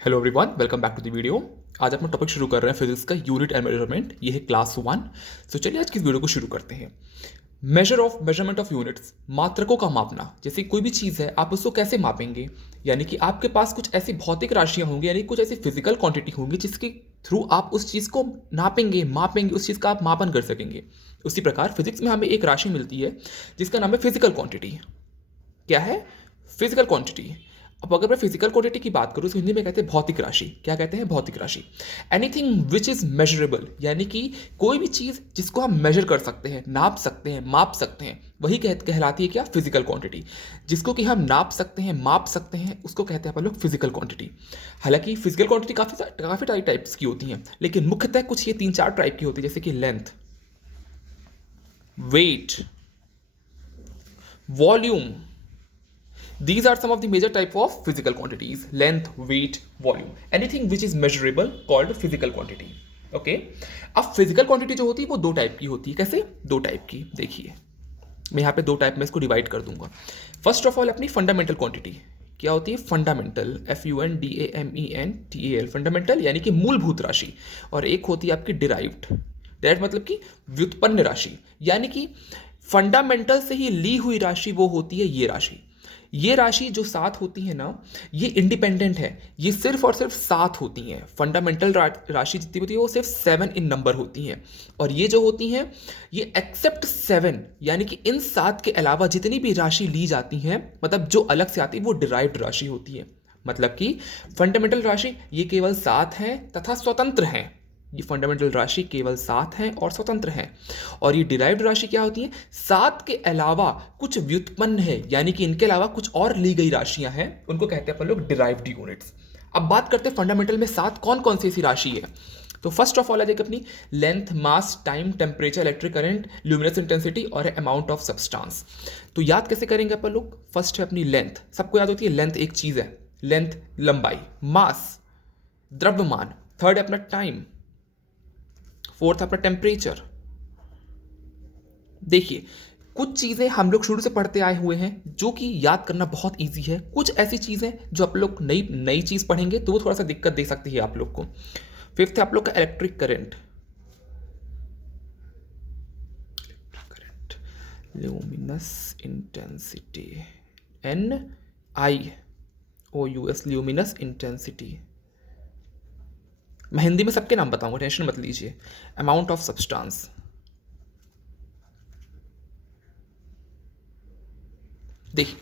Hello everyone, welcome back to the video. आज अपना topic शुरू कर रहे हैं फिजिक्स का यूनिट एंड मेजरमेंट। ये है क्लास 1। तो चलिए आज की इस वीडियो को शुरू करते हैं। मेजरमेंट ऑफ यूनिट्स, मात्रकों का मापना। जैसे कोई भी चीज़ है, आप उसको कैसे मापेंगे? यानी कि आपके पास कुछ ऐसी भौतिक राशियां होंगी, यानी कुछ ऐसी फिजिकल क्वांटिटी होंगी जिसके थ्रू आप उस चीज़ को नापेंगे, मापेंगे, उस चीज़ का आप मापन कर सकेंगे। उसी प्रकार फिजिक्स में हमें एक राशि मिलती है जिसका नाम है फिजिकल क्वांटिटी। क्या है? Physical quantity. अब अगर मैं फिजिकल क्वांटिटी की बात करूँ तो हिंदी में कहते हैं भौतिक राशि। क्या कहते हैं? भौतिक राशि। एनीथिंग विच इज मेजरेबल, यानी कि कोई भी चीज़ जिसको हम मेजर कर सकते हैं, नाप सकते हैं, माप सकते हैं, वही कहलाती है क्या? Physical quantity. जिसको कि हम नाप सकते हैं, माप सकते हैं, उसको कहते हैं अपन लोग फिजिकल क्वांटिटी। हालांकि फिजिकल क्वांटिटी काफ़ी टाइप्स की होती हैं, लेकिन मुख्यतः कुछ ये 3-4 टाइप की होती है, जैसे कि length, weight, volume. These are some of the major type of physical quantities: length, weight, volume. Anything which is measurable called physical quantity. Okay? अब physical quantity जो होती है वो दो टाइप की होती है। कैसे? दो टाइप की। देखिए, मैं यहाँ पे दो टाइप में इसको डिवाइड कर दूंगा। फर्स्ट ऑफ ऑल अपनी फंडामेंटल क्वांटिटी। क्या होती है? फंडामेंटल, FUNDAMENTAL, फंडामेंटल यानी कि मूलभूत राशि। और एक होती है आपकी डिराइव्ड। डिराइव्ड मतलब कि व्युत्पन्न राशि, यानी कि फंडामेंटल से ही ली हुई राशि वो होती है ये राशि। ये राशि जो सात होती है ना, ये इंडिपेंडेंट है। ये सिर्फ और सिर्फ सात होती हैं। फंडामेंटल राशि जितनी होती है वो सिर्फ 7 इन नंबर होती हैं। और ये जो होती हैं, ये एक्सेप्ट 7, यानी कि इन सात के अलावा जितनी भी राशि ली जाती हैं, मतलब जो अलग से आती है, वो डिराइव्ड राशि होती है। मतलब कि फंडामेंटल राशि ये केवल सात है तथा स्वतंत्र हैं। ये फंडामेंटल राशि केवल सात है और स्वतंत्र है। और ये डिराइव्ड राशि क्या होती है? सात के अलावा कुछ व्युत्पन्न है, यानी कि इनके अलावा कुछ और ली गई राशियां हैं, उनको कहते हैं अपन लोग डिराइव्ड यूनिट्स। अब बात करते हैं फंडामेंटल में सात कौन कौन सी ऐसी राशि है। तो फर्स्ट ऑफ ऑल आ जाएगी अपनी length, mass, time, temperature, electric current, luminous intensity और अमाउंट ऑफ सब्सटेंस। तो याद कैसे करेंगे अपन लोग? फर्स्ट है अपनी लेंथ। सबको याद होती है लेंथ, एक चीज है लेंथ, लंबाई। मास, द्रव्यमान। थर्ड है अपना टाइम। फोर्थ अपना टेम्परेचर। देखिए, कुछ चीज़ें हम लोग शुरू से पढ़ते आए हुए हैं जो कि याद करना बहुत इजी है। कुछ ऐसी चीज़ें जो आप लोग नई नई चीज़ पढ़ेंगे तो वो थोड़ा सा दिक्कत दे सकती है आप लोग को। फिफ्थ है आप लोग का electric current, luminous intensity, NIOUS, luminous intensity. मैं हिंदी में सबके नाम बताऊंगा, टेंशन मत लीजिए। Amount of substance. देखिए,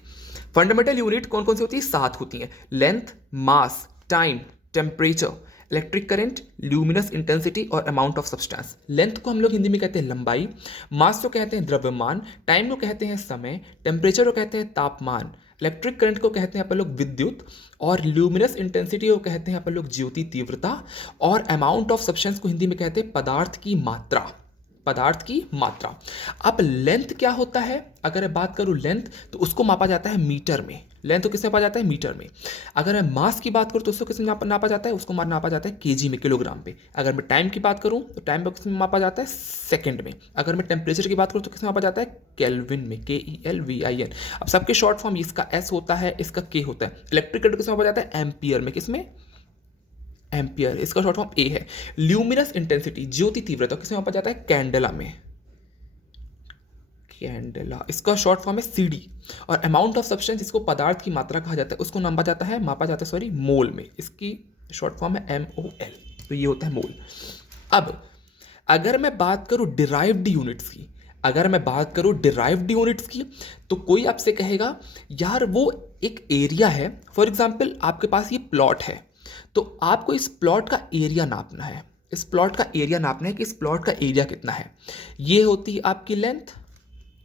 फंडामेंटल यूनिट कौन कौन सी होती है? सात होती हैं। Length, mass, time, temperature, electric current, luminous intensity और अमाउंट ऑफ सब्सटेंस। लेंथ को हम लोग हिंदी में कहते हैं लंबाई, मास को कहते हैं द्रव्यमान, टाइम को कहते हैं समय, टेम्परेचर को कहते हैं तापमान, इलेक्ट्रिक करंट को कहते हैं अपन लोग विद्युत, और ल्यूमिनस इंटेंसिटी को कहते हैं अपन लोग ज्योति तीव्रता, और अमाउंट ऑफ सब्सटेंस को हिंदी में कहते हैं पदार्थ की मात्रा। पदार्थ की मात्रा। अब लेंथ क्या होता है? अगर मैं बात करूं लेंथ, तो उसको मापा जाता है मीटर में। लेंथ को किसमें मापा जाता है? मीटर में। अगर मैं मास की बात करूं तो उसको किसमें नापा जाता है? उसको नापा जाता है केजी में, किलोग्राम पे। अगर मैं टाइम की बात करूं तो टाइम को किसमें मापा जाता है? सेकंड में। अगर मैं टेम्परेचर की बात करूं तो किसमें मापा जाता है? केल्विन में, KELVIN। अब सबके शॉर्ट फॉर्म, इसका S होता है, इसका K होता है। इलेक्ट्रिक करंट किसमें मापा जाता है? एम्पियर में। किसमें? एम्पियर। इसका शॉर्ट फॉर्म A है। ल्यूमिनस इंटेंसिटी, ज्योति तीव्रता, किसमें मापा जाता है? कैंडेला में। कैंडेला, इसका शॉर्ट फॉर्म है CD। और अमाउंट ऑफ सब्सटेंस, इसको पदार्थ की मात्रा कहा जाता है, उसको मापा जाता है मोल में। इसकी शॉर्ट फॉर्म है MOL। तो ये होता है मोल। अब अगर मैं बात करूं डिराइव्ड यूनिट्स की, तो कोई आपसे कहेगा यार वो एक एरिया है। फॉर एग्जाम्पल आपके पास ये प्लॉट है, तो आपको इस प्लॉट का एरिया नापना है। इस प्लॉट का एरिया नापना है कि इस प्लॉट का एरिया कितना है। ये होती है आपकी लेंथ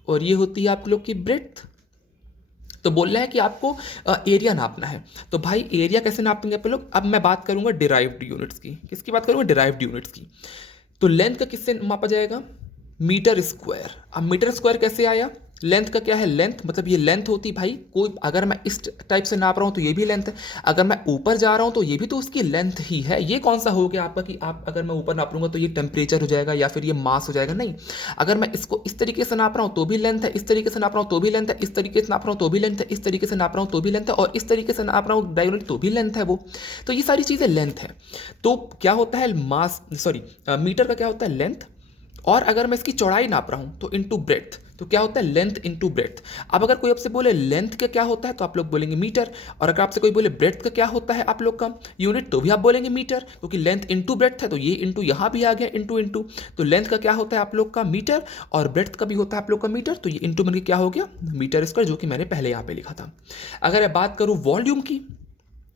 और ये होती है आप लोग की ब्रेड्थ। तो बोल रहा है कि आपको एरिया नापना है। तो भाई एरिया कैसे नापेंगे आप लोग? अब मैं बात करूंगा डिराइव्ड यूनिट्स की। किसकी बात करूंगा? डिराइव्ड यूनिट्स की। तो लेंथ का किससे मापा जाएगा? Metre square. अब मीटर स्क्वायर कैसे आया? लेंथ का क्या है, लेंथ मतलब ये लेंथ होती भाई, कोई अगर मैं इस टाइप से नाप रहा हूँ तो ये भी लेंथ है, अगर मैं ऊपर जा रहा हूँ तो ये भी तो उसकी लेंथ ही है। ये कौन सा हो गया आपका कि आप अगर मैं ऊपर नाप लूँगा तो ये टेम्परेचर हो जाएगा या फिर ये मास हो जाएगा, नहीं। अगर मैं इसको इस तरीके से नाप रहा हूँ तो भी लेंथ है, इस तरीके से नाप रहा हूँ तो भी लेंथ है, इस तरीके से नाप रहा हूँ तो भी लेंथ है, इस तरीके से नाप रहा हूँ तो भी लेंथ है, और इस तरीके से नाप रहा हूँ डायगोनल तो भी लेंथ है वो। तो ये सारी चीज़ें लेंथ है। तो क्या होता है मास, सॉरी, मीटर का क्या होता है, लेंथ। और अगर मैं इसकी चौड़ाई नाप रहा हूँ तो इनटू ब्रेड्थ, तो क्या होता है, लेंथ इनटू ब्रेड्थ। अब अगर कोई आपसे बोले लेंथ का क्या होता है तो आप लोग बोलेंगे मीटर, और अगर आपसे कोई बोले ब्रेड्थ का क्या होता है आप लोग का यूनिट, तो भी आप बोलेंगे मीटर, क्योंकि लेंथ इनटू ब्रेड्थ है तो ये इनटू यहाँ भी आ गया इनटू इनटू। तो लेंथ का क्या होता है आप लोग का मीटर, और ब्रेड्थ का भी होता है आप लोग का मीटर, तो ये इनटू बन के क्या हो गया, मीटर स्क्वायर, जो कि मैंने पहले यहाँ पे लिखा था। अगर मैं बात करूँ वॉल्यूम की,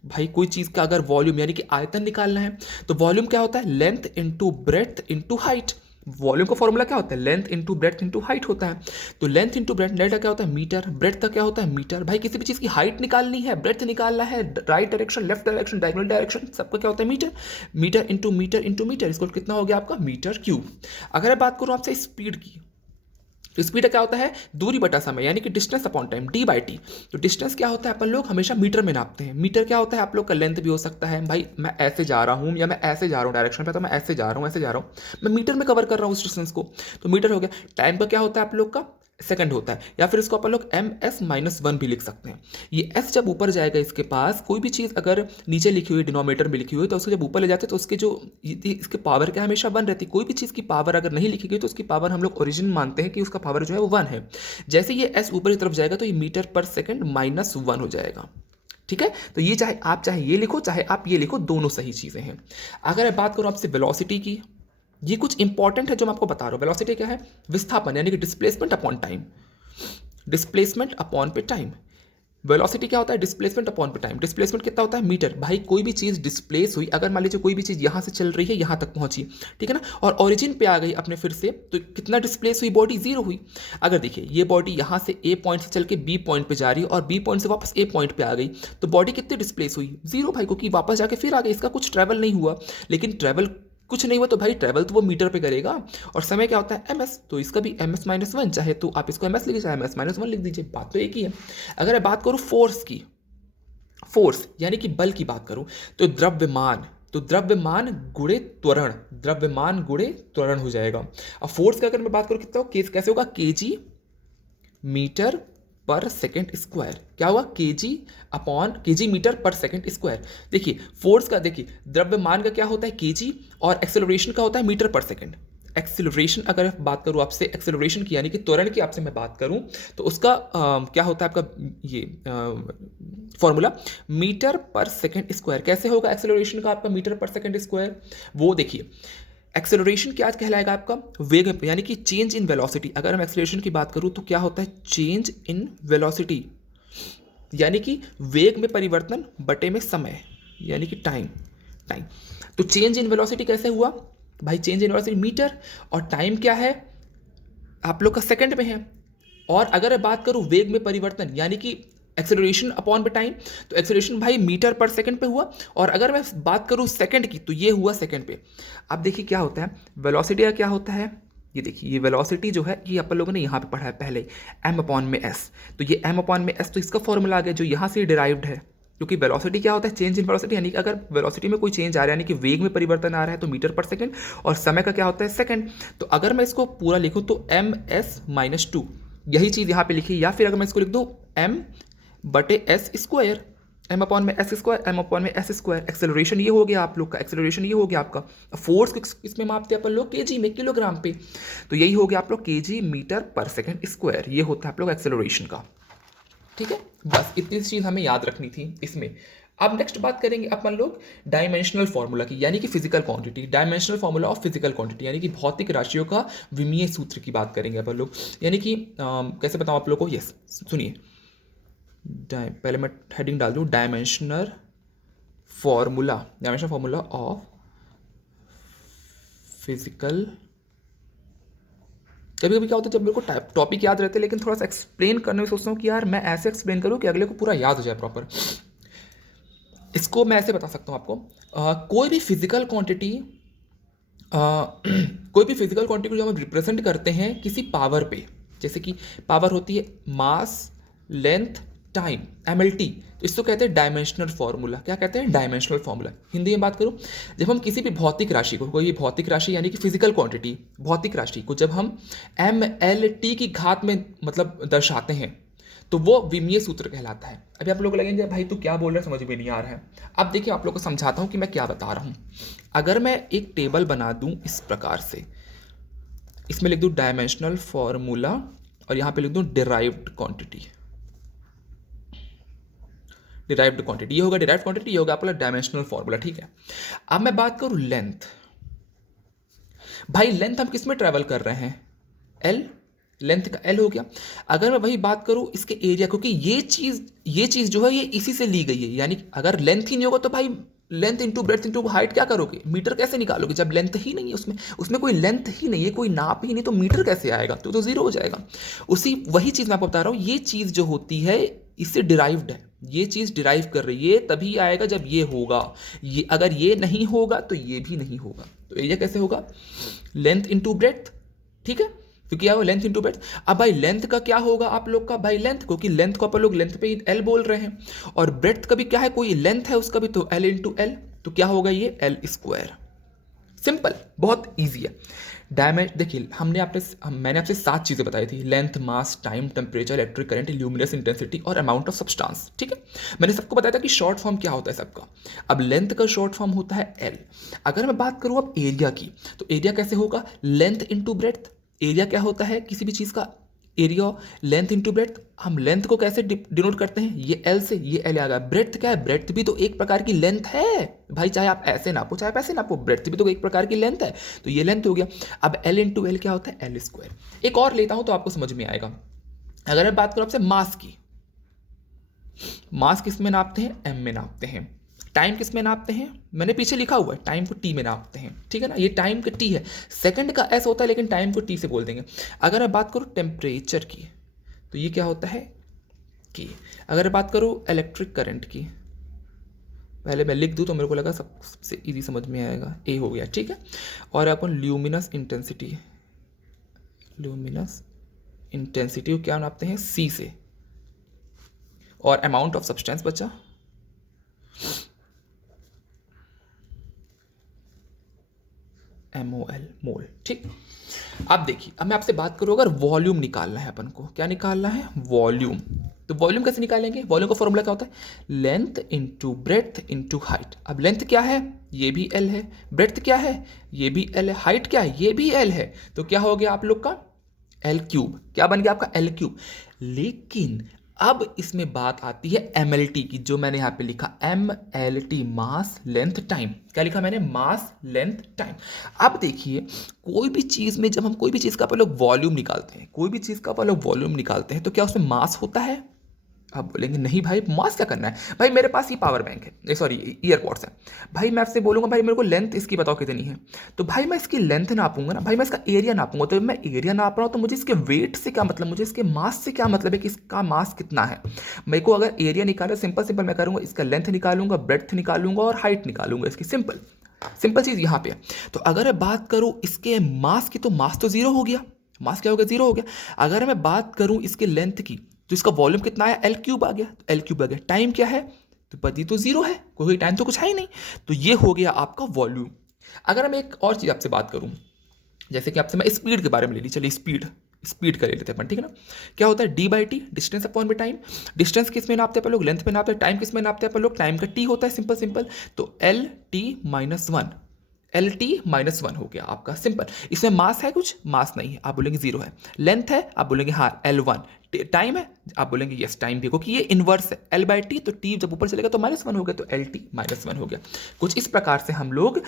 भाई कोई चीज़ का अगर वॉल्यूम यानी कि आयतन निकालना है तो वॉल्यूम क्या होता है, length into breadth into height. Volume का फॉर्मूला क्या होता है, length into breadth into height होता है। तो लेंथ इनटू ब्रेड्थ, लेंथ का क्या होता है मीटर, ब्रेड्थ का क्या होता है मीटर। भाई किसी भी चीज़ की हाइट निकालनी है, ब्रेड्थ निकालना है, right direction, left direction, diagonal direction, सबका क्या होता है metre. Metre into metre into metre, इसको कितना हो गया आपका मीटर क्यूब। अगर मैं बात करूँ आपसे स्पीड की, तो स्पीड क्या होता है, दूरी बटा समय, यानी कि distance upon time, D by T. तो डिस्टेंस क्या होता है, अपन लोग हमेशा मीटर में नापते हैं। मीटर क्या होता है आप लोग का, लेंथ भी हो सकता है, भाई मैं ऐसे जा रहा हूँ या मैं ऐसे जा रहा हूँ डायरेक्शन पे, तो मैं ऐसे जा रहा हूँ ऐसे जा रहा हूँ, मैं मीटर में कवर कर रहा हूँ उस डिस्टेंस को, तो मीटर हो गया। टाइम का क्या होता है आप लोग का, सेकंड होता है, या फिर इसको अपन लोग ms-1 भी लिख सकते हैं। ये s जब ऊपर जाएगा इसके पास, कोई भी चीज़ अगर नीचे लिखी हुई डिनोमिनेटर में लिखी हुई तो उसको जब ऊपर ले जाते हैं तो उसके जो इसके पावर क्या हमेशा 1 रहती है। कोई भी चीज़ की पावर अगर नहीं लिखी गई तो उसकी पावर हम लोग ओरिजिन मानते हैं कि उसका पावर जो है वो 1 है। जैसे ये s ऊपर की तरफ जाएगा तो ये मीटर पर सेकेंड -1 हो जाएगा। ठीक है, तो ये चाहे ये लिखो चाहे आप ये लिखो, दोनों सही चीज़ें हैं। अगर मैं बात करूँ आपसे वेलोसिटी की, ये कुछ इंपॉर्टेंट है जो मैं आपको बता रहा हूँ। वेलोसिटी क्या है, विस्थापन यानी कि displacement upon time, displacement upon पे टाइम। वेलोसिटी क्या होता है, डिस्प्लेसमेंट अपॉन पे टाइम। डिस्प्लेसमेंट कितना होता है, मीटर। भाई कोई भी चीज़ डिस्प्लेस हुई, अगर मान लीजिए कोई भी चीज़ यहाँ से चल रही है यहाँ तक पहुँची, ठीक है ना, और ओरिजिन पे आ गई अपने फिर से, तो कितना डिस्प्लेस हुई, बॉडी जीरो हुई। अगर देखिए ये बॉडी यहाँ से ए पॉइंट से चल के बी पॉइंट पे जा रही है और बी पॉइंट से वापस ए पॉइंट पे आ गई, तो बॉडी कितनी डिस्प्लेस हुई, जीरो भाई, क्योंकि वापस जाके फिर आ गई, इसका कुछ ट्रैवल नहीं हुआ। लेकिन ट्रैवल कुछ नहीं हुआ तो भाई ट्रैवल तो वो मीटर पे करेगा, और समय क्या होता है ms, तो इसका भी ms-1, चाहे तो आप इसको ms लिखिए चाहे ms-1 लिख दीजिए, बात तो एक ही है। अगर मैं बात करूँ फोर्स की, फोर्स यानी कि बल की बात करूं तो द्रव्यमान, तो द्रव्यमान गुणे त्वरण, द्रव्यमान गुणे त्वरण हो जाएगा। अब फोर्स का अगर मैं बात करूं कितना हो, कैसे होगा, केजी मीटर पर सेकेंड स्क्वायर। क्या होगा, केजी मीटर पर सेकेंड स्क्वायर। देखिए फोर्स का, देखिए द्रव्यमान का क्या होता है केजी, और एक्सेलरेशन का होता है मीटर पर सेकेंड। एक्सेलरेशन अगर बात करूं आपसे, एक्सेलरेशन की यानी कि त्वरण की आपसे मैं बात करूं तो उसका क्या होता है आपका ये फॉर्मूला, मीटर पर सेकेंड स्क्वायर। कैसे होगा एक्सेलरेशन का आपका मीटर पर सेकेंड स्क्वायर, वो देखिए एक्सेलरेशन क्या कहलाएगा आपका, वेग यानी कि चेंज इन वेलोसिटी। अगर मैं एक्सेलरेशन की बात करूं तो क्या होता है, चेंज इन वेलोसिटी, यानी कि वेग में परिवर्तन बटे में समय, यानी कि टाइम। तो चेंज इन वेलोसिटी कैसे हुआ भाई, चेंज इन वेलोसिटी मीटर, और टाइम क्या है आप लोग का सेकंड में है। और अगर मैं बात करूं वेग में परिवर्तन यानी कि एक्सेलरेशन अपॉन पे टाइम, तो एक्सेलरेशन भाई मीटर पर सेकंड पे हुआ, और अगर मैं बात करूं सेकंड की तो ये हुआ सेकंड पे। अब देखिए क्या होता है, वेलोसिटी का क्या होता है, ये देखिए ये वेलोसिटी जो है ये अपन लोगों ने यहाँ पे पढ़ा है पहले, m अपॉन में s। तो ये m अपॉन में s, तो इसका फॉर्मूला आ गया जो यहाँ से डिराइव्ड है, क्योंकि वेलोसिटी क्या होता है, चेंज इन वेलोसिटी, यानी कि अगर वेलोसिटी में कोई चेंज आ रहा है यानी कि वेग में परिवर्तन आ रहा है तो मीटर पर सेकंड, और समय का क्या होता है सेकंड। तो अगर मैं इसको पूरा लिखूं तो ms-2, यही चीज़ यहाँ पे लिखी, या फिर अगर मैं इसको लिख दूँ m बटे एस स्क्वायर, m अपॉन में एस स्क्वायर, m अपॉन में एस स्क्वायर। एक्सेलरेशन ये हो गया आप लोग का, एक्सेलरेशन ये हो गया आपका। फोर्स किसमें मापते हैं अपन लोग, केजी में, किलोग्राम पे, तो यही हो गया आप लोग केजी मीटर पर सेकंड स्क्वायर, ये होता है आप लोग एक्सेलरेशन का। ठीक है, बस इतनी चीज़ हमें याद रखनी थी इसमें। अब नेक्स्ट बात करेंगे अपन लोग डायमेंशनल फार्मूला की, यानी कि physical quantity, dimensional formula of physical quantity, यानी कि भौतिक राशियों का विमीय सूत्र की बात करेंगे अपन लोग। यानी कि कैसे बताऊं आप लोग को, यस सुनिए, पहले मैं हेडिंग डाल दूं, डायमेंशनल फार्मूला ऑफ फिजिकल। कभी कभी क्या होता है जब मेरे को टॉपिक याद रहते हैं लेकिन थोड़ा सा एक्सप्लेन करने में सोचता हूँ कि यार मैं ऐसे एक्सप्लेन करूँ कि अगले को पूरा याद हो जाए प्रॉपर। इसको मैं ऐसे बता सकता हूँ आपको, कोई भी फिजिकल क्वांटिटी जो हम रिप्रेजेंट करते हैं किसी पावर पे, जैसे कि पावर होती है मास लेंथ टाइम, MLT, तो इसको कहते हैं डायमेंशनल फॉर्मूला। क्या कहते हैं? Dimensional formula. हिंदी में बात करूं, जब हम किसी भी भौतिक राशि को, कोई भौतिक राशि यानी कि फिजिकल क्वांटिटी, भौतिक राशि को जब हम MLT की घात में मतलब दर्शाते हैं तो वो विमीय सूत्र कहलाता है। अभी आप लोग लगेंगे भाई तू क्या बोल रहा है, समझ में नहीं आ रहा है। अब देखिए आप लोग को समझाता हूँ कि मैं क्या बता रहा हूँ। अगर मैं एक टेबल बना दूँ इस प्रकार से, इसमें लिख दूँ डायमेंशनल फॉर्मूला और यहाँ पे लिख दूँ डिराइव्ड क्वांटिटी। डिराइव्ड क्वांटिटी ये होगा डिराइव्ड क्वांटिटी, ये होगा आपका डायमेंशनल फॉर्मूला, ठीक है। अब मैं बात करूँ लेंथ। भाई लेंथ हम किस में ट्रैवल कर रहे हैं? L, लेंथ का L हो गया। अगर मैं वही बात करूं इसके एरिया, क्योंकि ये चीज जो है ये इसी से ली गई है, यानी अगर लेंथ ही नहीं होगा तो भाई length into breadth into height क्या करोगे? मीटर कैसे निकालोगे जब लेंथ ही नहीं है उसमें कोई लेंथ ही नहीं है, कोई नाप ही नहीं, तो मीटर कैसे आएगा? तो जीरो हो जाएगा। वही चीज मैं आपको बता रहा हूँ, ये चीज जो होती है इससे डिराइव्ड है, ये चीज डिराइव कर रही है, तभी आएगा जब ये होगा। ये अगर ये नहीं होगा तो ये भी नहीं होगा। तो एरिया कैसे होगा? लेंथ इंटू ब्रेथ, ठीक है, तो क्या हो लेंथ इंटू ब्रेथ। अब भाई लेंथ का क्या होगा आप लोग का? भाई लेंथ, क्योंकि लेंथ को अपन लोग लेंथ पे ही L बोल रहे हैं, और ब्रेथ का भी क्या है, कोई लेंथ है उसका भी, तो L इंटू L, तो क्या होगा ये L स्क्वायर। सिंपल, बहुत ईजी है। देखिए मैंने आपसे 7 चीज़ें बताई थी, length, mass, time, temperature, electric current, luminous intensity और अमाउंट ऑफ सब्सटेंस, ठीक है। मैंने सबको बताया था कि शॉर्ट फॉर्म क्या होता है सबका। अब लेंथ का शॉर्ट फॉर्म होता है L। अगर मैं बात करूँ अब एरिया की, तो एरिया कैसे होगा? Length into breadth. एरिया क्या होता है किसी भी चीज़ का? Area length into breadth. हम लेंथ को कैसे डिनोट करते हैं? ये L से, ये L आ गया। ब्रेथ क्या है? ब्रेथ भी तो एक प्रकार की लेंथ है भाई, चाहे आप ऐसे नापो चाहे आप ऐसे नापो, ब्रेथ भी तो एक प्रकार की लेंथ है, तो ये लेंथ हो गया। अब L इंटू L क्या होता है? L square. एक और लेता हूं तो आपको समझ में आएगा। अगर मैं बात करूं आपसे मास की, मास किस में नापते हैं? M में नापते हैं। टाइम किस में नापते हैं? मैंने पीछे लिखा हुआ है, टाइम को T में नापते हैं, ठीक है ना। ये टाइम का T है, सेकंड का S होता है, लेकिन टाइम को T से बोल देंगे। अगर मैं बात करूँ टेम्परेचर की, तो ये क्या होता है? की। अगर बात करूँ इलेक्ट्रिक करंट की, पहले मैं लिख दूँ तो मेरे को लगा सबसे इजी समझ में आएगा, A हो गया, ठीक है। और अपन ल्यूमिनस इंटेंसिटी, ल्यूमिनस इंटेंसिटी को क्या नापते हैं? C से। और अमाउंट ऑफ सब्सटेंस बचा MOL, मोल, ठीक। अब देखिए, अब मैं आपसे बात करूं अगर वॉल्यूम निकालना है अपन को, क्या निकालना है? वॉल्यूम। तो वॉल्यूम कैसे निकालेंगे? वॉल्यूम का फॉर्मूला क्या होता है? Length into breadth into height. अब लेंथ क्या है? ये भी L है। ब्रेथ क्या है? ये भी L है। हाइट क्या है? ये भी L है। तो क्या हो गया आप लोग का? L cube. क्या बन गया आपका? L cube. लेकिन अब इसमें बात आती है MLT की, जो मैंने यहाँ पे लिखा MLT, मास लेंथ टाइम। क्या लिखा मैंने? मास लेंथ टाइम। अब देखिए, कोई भी चीज़ में जब हम कोई भी चीज़ का अपन लोग वॉल्यूम निकालते हैं, कोई भी चीज़ का अपन लोग वॉल्यूम निकालते हैं, तो क्या उसमें मास होता है? आप बोलेंगे नहीं भाई, मास क्या करना है? भाई मेरे पास ये पावर बैंक है, सॉरी ईयरपॉड्स है। भाई मैं आपसे बोलूँगा भाई मेरे को लेंथ इसकी बताओ कितनी है, तो भाई मैं इसकी लेंथ नापूंगा ना भाई, मैं इसका एरिया नापूंगा। तो मैं एरिया नाप रहा हूँ तो मुझे इसके वेट से क्या मतलब, मुझे इसके मास से क्या मतलब है कि इसका मास कितना है। मेरे को अगर एरिया निकालना, सिंपल मैं करूँगा, इसका लेंथ निकालूंगा, ब्रेड्थ निकालूंगा और हाइट निकालूंगा इसकी। सिंपल चीज़ यहाँ पे है। तो अगर मैं बात करूँ इसके मास की, तो मास तो जीरो हो गया। मास क्या हो गया? जीरो हो गया। अगर मैं बात करूँ इसके लेंथ की, तो इसका वॉल्यूम कितना है? L क्यूब आ गया। तो L क्यूब आ गया। टाइम क्या है? तो पति तो जीरो है, कोई टाइम तो कुछ है ही नहीं। तो ये हो गया आपका वॉल्यूम। अगर मैं एक और चीज़ आपसे बात करूँ, जैसे कि आपसे मैं स्पीड के बारे में ले ली, चलिए स्पीड का ले लेते हैं अपन, ठीक है ना। क्या होता है? D/T, डिस्टेंस अपॉन में टाइम। डिस्टेंस किस में नापते हैं अपन लोग? लेंथ में नापते हैं। टाइम किस में नापते हैं अपन लोग? टाइम का T होता है, सिंपल। तो LT-1, LT-1 हो गया आपका, सिंपल। इसमें मास है? कुछ मास नहीं है, आप बोलेंगे जीरो है। लेंथ है? आप बोलेंगे हाँ L1। टाइम है? आप बोलेंगे यस टाइम भी, क्योंकि ये इनवर्स है L/T, तो T जब ऊपर चलेगा तो -1 हो गया, तो LT-1 हो गया। कुछ इस प्रकार से हम लोग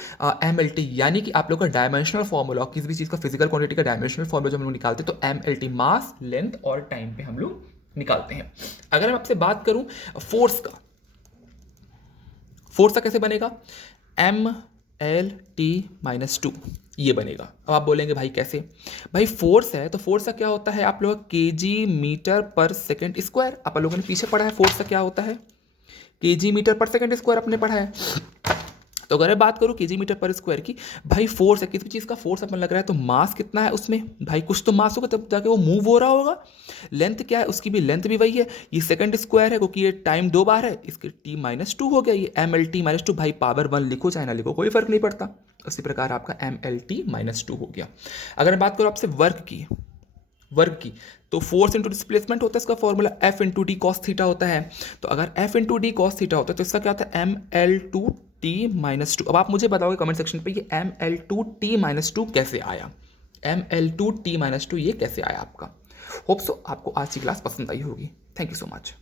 MLT, यानी कि आप लोग का डायमेंशनल फॉर्मूला, किसी भी चीज़ का फिजिकल क्वांटिटी का डायमेंशनल फॉर्मूला जब हम लोग निकालते हैं, तो MLT, मास, लेंथ और टाइम पे हम लोग निकालते हैं। अगर मैं आपसे बात करूं फोर्स का कैसे बनेगा? MLT-2 ये बनेगा। अब आप बोलेंगे भाई कैसे? भाई फोर्स है तो फोर्स का क्या होता है आप लोग? kg मीटर पर सेकेंड स्क्वायर। आप लोगों ने पीछे पढ़ा है फोर्स का क्या होता है? kg मीटर पर सेकेंड स्क्वायर अपने पढ़ा है। तो अगर मैं बात करूँ केजी मीटर पर स्क्वायर की, भाई फोर्स है, किसी भी चीज़ का फोर्स अपन लग रहा है तो मास कितना है उसमें, भाई कुछ तो मास होगा तब जाके वो मूव हो रहा होगा। लेंथ क्या है, उसकी भी लेंथ भी वही है। ये सेकंड स्क्वायर है क्योंकि ये टाइम 2 बार है, इसके t-2 हो गया, ये mlt-2, भाई पावर 1 लिखो चाहे ना लिखो कोई फर्क नहीं पड़ता। उसी प्रकार आपका mlt-2 हो गया। अगर मैं बात करूँ आपसे वर्क की, तो फोर्स इंटू डिस्प्लेसमेंट होता है, इसका formula F into D cos theta होता है। तो अगर F into D cos theta होता है तो इसका क्या होता है, ml2t-2। अब आप मुझे बताओगे कमेंट सेक्शन पे ये ml2t-2 कैसे आया, ml2t-2 ये कैसे आया आपका। होप सो आपको आज की क्लास पसंद आई होगी। Thank you so much.